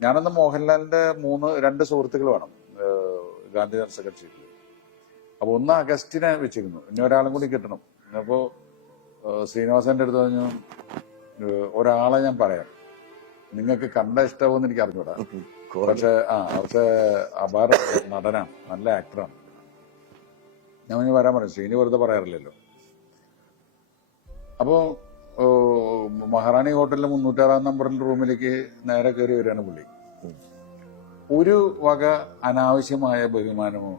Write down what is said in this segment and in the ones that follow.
ഞാനന്ന് മോഹൻലാലിന്റെ മൂന്ന് രണ്ട് സുഹൃത്തുക്കൾ വേണം ഗാന്ധി ഗാന്ധി സെക്രട്ടറിയിൽ അപ്പൊ ഒന്ന് അഗസ്റ്റിനെ വെച്ചിരുന്നു ഇനി ഒരാളും കൂടി കിട്ടണം. അപ്പോ ഏഹ് ശ്രീനിവാസന്റെ അടുത്ത് പറഞ്ഞു ഒരാളെ ഞാൻ പറയാം. നിങ്ങൾക്ക് കണ്ട ഇഷ്ടമോന്ന് എനിക്ക് അറിഞ്ഞൂടാ. പക്ഷെ ആ കുറച്ച് അപാര നടനാണ് നല്ല ആക്ടറാണ് ഞാൻ ഇനി വരാൻ പറഞ്ഞു. ശ്രീനി വെറുതെ പറയാറില്ലല്ലോ. അപ്പോ മഹാറാണി ഹോട്ടലിലെ മുന്നൂറ്റാറാം നമ്പറിൽ റൂമിലേക്ക് നേരെ കയറി വരികയാണ് പുള്ളി. ഒരു വക അനാവശ്യമായ ബഹുമാനമോ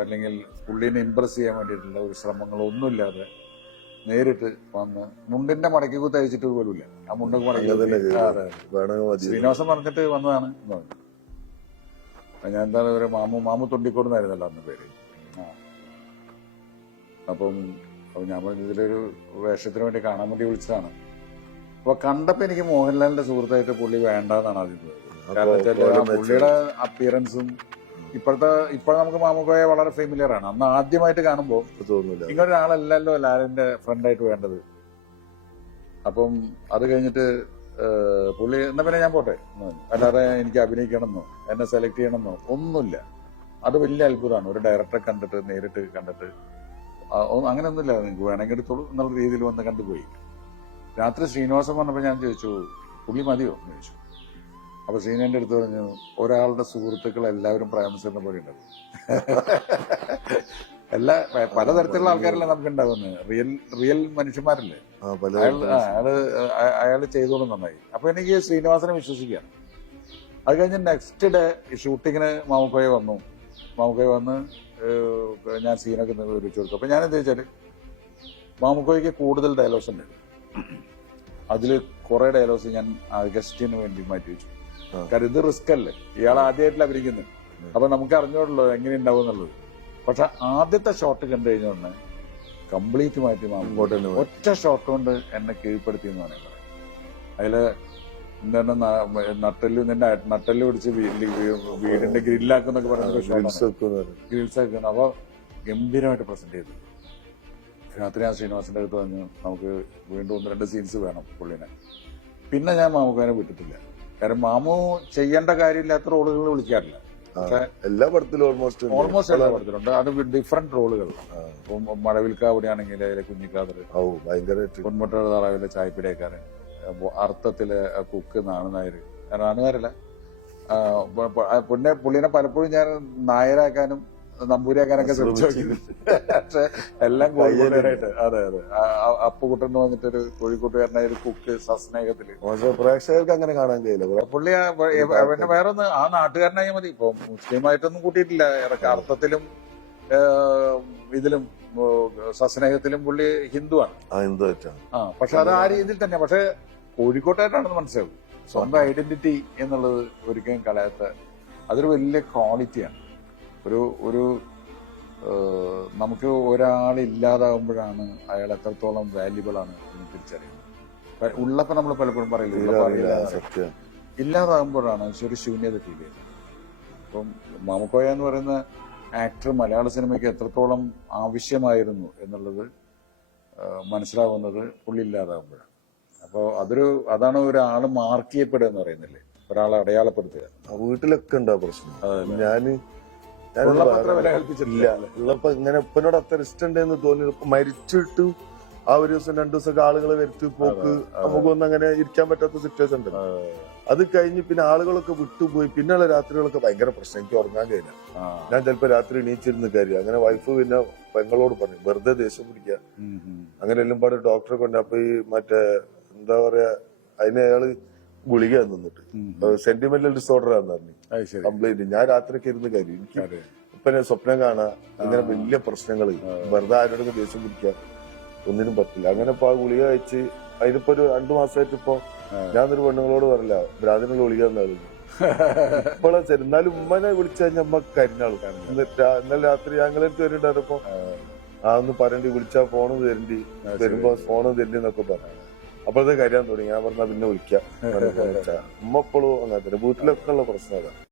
അല്ലെങ്കിൽ പുള്ളിനെ ഇമ്പ്രസ് ചെയ്യാൻ വേണ്ടിയിട്ടുള്ള ഒരു ശ്രമങ്ങളോ ഒന്നുമില്ലാതെ നേരിട്ട് വന്ന് മുണ്ടിന്റെ മടക്കി കുത്ത് അയച്ചിട്ട് പോലുമില്ല ആ മുണ്ടൊക്കെ മടക്കി അതെ, ശ്രീനിവാസം ശ്രീനിവാസൻ പറഞ്ഞിട്ട് വന്നതാണ് ഞാൻ എന്താ ഒരു മാമു മാമു തൊണ്ടിക്കോടുന്നായിരുന്നല്ലോ അന്ന് പേര്. അപ്പം അപ്പൊ ഞാൻ പറഞ്ഞു ഇതിലൊരു വേഷത്തിന് വേണ്ടി കാണാൻ വേണ്ടി വിളിച്ചതാണ്. അപ്പോൾ കണ്ടപ്പോൾ എനിക്ക് മോഹൻലാലിന്റെ സുഹൃത്തായിട്ട് പുള്ളി വേണ്ട എന്നാണ് ആദ്യം കാരണം പുള്ളിയുടെ അപ്പിയറൻസും ഇപ്പോഴത്തെ ഇപ്പോൾ നമുക്ക് മാമുക്കോയെ വളരെ ഫെമിലിയർ ആണ്. അന്ന് ആദ്യമായിട്ട് കാണുമ്പോൾ തോന്നില്ല ഇങ്ങനൊരാളല്ലല്ലോ ലാലിന്റെ ഫ്രണ്ടായിട്ട് വേണ്ടത്. അപ്പം അത് കഴിഞ്ഞിട്ട് പുള്ളി എന്നാ പിന്നെ ഞാൻ പോട്ടെ. അല്ലാതെ എനിക്ക് അഭിനയിക്കണമെന്നോ എന്നെ സെലക്ട് ചെയ്യണമെന്നോ ഒന്നുമില്ല. അത് വലിയ അത്ഭുതമാണ്. ഒരു ഡയറക്ടറെ കണ്ടിട്ട് നേരിട്ട് കണ്ടിട്ട് ആ, ഒന്നുമില്ല നിങ്ങൾക്ക് വേണമെങ്കിൽ എടുത്തോളൂ എന്നുള്ള രീതിയിൽ വന്ന് കണ്ടുപോയി. രാത്രി ശ്രീനിവാസൻ പറഞ്ഞപ്പോൾ ഞാൻ ചോദിച്ചു പുള്ളി മതിയോ? എന്ന് ചോദിച്ചു. അപ്പൊ ശ്രീനന്റെ അടുത്ത് പറഞ്ഞു ഒരാളുടെ സുഹൃത്തുക്കൾ എല്ലാവരും പ്രേമസറിനെ പോലെ ഉണ്ടാവും. എല്ലാ പലതരത്തിലുള്ള ആൾക്കാരല്ലേ നമുക്ക് ഉണ്ടാവുന്നത് റിയൽ റിയൽ മനുഷ്യന്മാരല്ലേ. അയാൾ അയാൾ അയാൾ ചെയ്തോളും നന്നായി. അപ്പൊ എനിക്ക് ശ്രീനിവാസനെ വിശ്വസിക്കാം അത് കഴിഞ്ഞ് നെക്സ്റ്റ് ഡേ ഷൂട്ടിങ്ങിന് മാമുക്കോയ വന്നു. മാമുക്കോയ വന്ന് ഞാൻ സീനൊക്കെ വിളിച്ചു കൊടുത്തു അപ്പൊ ഞാൻ എന്താ വെച്ചാൽ മാമുക്കോയ്ക്ക് കൂടുതൽ ഡയലോഗ്സ് ഉണ്ട്. അതിൽ കുറേ ഡയലോഗ്സ് ഞാൻ ഗസ്റ്റിന് വേണ്ടി മാറ്റി വെച്ചു. കാരണം ഇത് റിസ്ക് അല്ലേ? ഇയാൾ ആദ്യമായിട്ടില്ല അഭിനയിക്കുന്നത്. അപ്പൊ നമുക്ക് അറിഞ്ഞോളൂ എങ്ങനെ ഉണ്ടാവും എന്നുള്ളത്. പക്ഷെ ആദ്യത്തെ ഷോട്ട് കണ്ടു കഴിഞ്ഞ കംപ്ലീറ്റ് മാറ്റി മാറ്റി. ഒറ്റ ഷോട്ട് കൊണ്ട് എന്നെ കീഴ്പ്പെടുത്തി എന്ന് പറയുന്നത് അതിൽ എന്താണ് നട്ടൽ നട്ടെല്ല് നിന്റെ നട്ടെല്ല് പിടിച്ച് വീടിന്റെ ഗ്രില്ലാക്കുന്നൊക്കെ പറയുന്നത് ഗ്രിൽസ് അപ്പൊ ഗംഭീരമായിട്ട് പ്രസന്റ് ചെയ്തു. രാത്രി ആ ശ്രീനിവാസിന്റെ അടുത്ത് പറഞ്ഞു നമുക്ക് വീണ്ടും ഒന്ന് രണ്ട് സീൻസ് വേണം പുള്ളിനെ. പിന്നെ ഞാൻ മാമുക്കാനെ വിട്ടിട്ടില്ല. കാരണം മാമു ചെയ്യേണ്ട കാര്യമില്ലാത്ത റോളുകൾ വിളിക്കാറില്ല. എല്ലാ പടത്തിലും ഓൾമോസ്റ്റ് ഓൾമോസ്റ്റ് എല്ലാ പടത്തിലുണ്ട്. അത് ഡിഫറെന്റ് റോളുകൾ. ഇപ്പം മഴവിൽക്കാവിടെയാണെങ്കിൽ അതിലെ കുഞ്ഞിക്കാതർ ഓ ഭയങ്കരമായിട്ട്. പൊന്മുട്ടയുടെ താറാവിലെ ചായപ്പിടയക്കാരൻ അർത്ഥത്തിൽ കുക്ക് നാണുനായര് നാണുനായരല്ല ആ, പ- പ- ആ പുള്ളിനെ പലപ്പോഴും ഞാൻ നായരാക്കാനും നമ്പൂരിയാക്കാനൊക്കെ ശ്രമിച്ചു പക്ഷെ എല്ലാം കോഴിക്കോട്ടുകാരായിട്ട്. അതെ അതെ. അപ്പുകുട്ടൻ എന്ന് പറഞ്ഞിട്ടൊരു കോഴിക്കോട്ടുകാരനായ ഒരു കുക്ക് സസ്നേഹത്തിൽ പ്രേക്ഷകർക്ക് അങ്ങനെ കാണാൻ കഴിയില്ല. പുള്ളി പിന്നെ വേറെ ഒന്ന് ആ നാട്ടുകാരനായ മതി. ഇപ്പൊ മുസ്ലിമായിട്ടൊന്നും കൂട്ടിയിട്ടില്ല. ഇറക്ക അർത്ഥത്തിലും ഇതിലും സസ്നേഹത്തിലും പുള്ളി ഹിന്ദുവാണ്. ആ പക്ഷെ അത് ആ രീതിയിൽ തന്നെ. പക്ഷെ കോഴിക്കോട്ടായിട്ടാണെന്ന് മനസ്സിലാവും. സ്വന്തം ഐഡന്റിറ്റി എന്നുള്ളത് ഒരിക്കലും കളയാത്ത അതൊരു വലിയ ക്വാളിറ്റിയാണ് ഒരു ഒരു നമുക്ക് ഒരാൾ ഇല്ലാതാകുമ്പോഴാണ് അയാൾ എത്രത്തോളം വാല്യുബിൾ ആണ് എന്ന് തിരിച്ചറിയുന്നത്. ഉള്ളപ്പോ നമ്മൾ പലപ്പോഴും പറയില്ല ഇല്ലാതാകുമ്പോഴാണ് ഒരു ശൂന്യത ഫീൽ ചെയ്യുന്നത്. ഇപ്പം മാമുക്കോയ എന്ന് പറയുന്ന ആക്ടർ മലയാള സിനിമയ്ക്ക് എത്രത്തോളം ആവശ്യമായിരുന്നു എന്നുള്ളത് മനസ്സിലാവുന്നത് പുള്ളി ഇല്ലാതാകുമ്പോഴാണ് അപ്പോൾ അതൊരു അതാണ് ഒരാൾ മാർക്ക് ചെയ്യപ്പെടുക എന്ന് പറയുന്നില്ലേ? ഒരാളെ അടയാളപ്പെടുത്തുക. വീട്ടിലൊക്കെ ഉണ്ടാ പ്രശ്നം. ഞാൻ ഇല്ല. ഉള്ളപ്പോ ഇങ്ങനെ ഉപ്പനോട് അത്ര ഇഷ്ടമുണ്ടെന്ന് തോന്നി ഇപ്പൊ മരിച്ചിട്ട് ആ ഒരു ദിവസം രണ്ടു ദിവസമൊക്കെ ആളുകളെ വരുത്തി പോക്ക് നമുക്കൊന്നും അങ്ങനെ ഇരിക്കാൻ പറ്റാത്ത സിറ്റുവേഷൻ ഉണ്ട് അത്. കഴിഞ്ഞ് പിന്നെ ആളുകളൊക്കെ വിട്ടുപോയി. പിന്നെയുള്ള രാത്രികളൊക്കെ ഭയങ്കര പ്രശ്നം. എനിക്ക് ഉറങ്ങാൻ കഴിയില്ല. ഞാൻ ചിലപ്പോ രാത്രി എണീച്ചിരുന്ന് കാര്യം അങ്ങനെ വൈഫ് പിന്നെ പെങ്ങളോട് പറഞ്ഞു വെറുതെ ദേഷ്യം പിടിക്കുക. അങ്ങനെ എല്ലാം പാടെ ഡോക്ടറെ കൊണ്ട് അപ്പൊ ഈ മറ്റേ എന്താ പറയാ അതിന് അയാൾ ഗുളിക നിന്നിട്ട് സെന്റിമെന്റൽ ഡിസോർഡർ ആണെന്ന് പറഞ്ഞു. കംപ്ലൈന്റ് ഞാൻ രാത്രിയൊക്കെ ഇരുന്ന് കാര്യം. എനിക്ക് ഇപ്പനെ സ്വപ്നം കാണാ ഇങ്ങനെ വലിയ പ്രശ്നങ്ങൾ വെറുതെ ആരോടൊക്കെ ദേഷ്യം പിടിക്കാൻ ഒന്നിനും പറ്റില്ല. അങ്ങനെ ഇപ്പൊ ആ ഗുളിക കഴിച്ച് അതിനിപ്പോ ഒരു രണ്ടു മാസമായിട്ട് ഇപ്പൊ ഞാനൊരു പെണ്ണുങ്ങളോട് പറയില്ല ഭ്രാതിന് ഗുളിക എന്നായിരുന്നു ഇപ്പോഴാ ശരി. എന്നാലും ഉമ്മനെ വിളിച്ചു കഴിഞ്ഞാൽ അമ്മ കരിഞ്ഞാളും ഇന്നലെ രാത്രി ഞങ്ങളെ വരുന്നുണ്ടായിരുന്നപ്പോ ആ. ഒന്ന് പറയണ്ടി വിളിച്ചാ ഫോണ് തരണ്ടി വരുമ്പോ ഫോണ് തരണ്ടി എന്നൊക്കെ പറഞ്ഞു. അപ്പോഴത്തെ കാര്യം തുടങ്ങി. ഞാൻ പറഞ്ഞാൽ പിന്നെ വിളിക്കാം. ഉമ്മ അങ്ങനത്തെ അങ്ങനെ വീട്ടിലൊക്കെ ഉള്ള പ്രശ്നം അതാണ്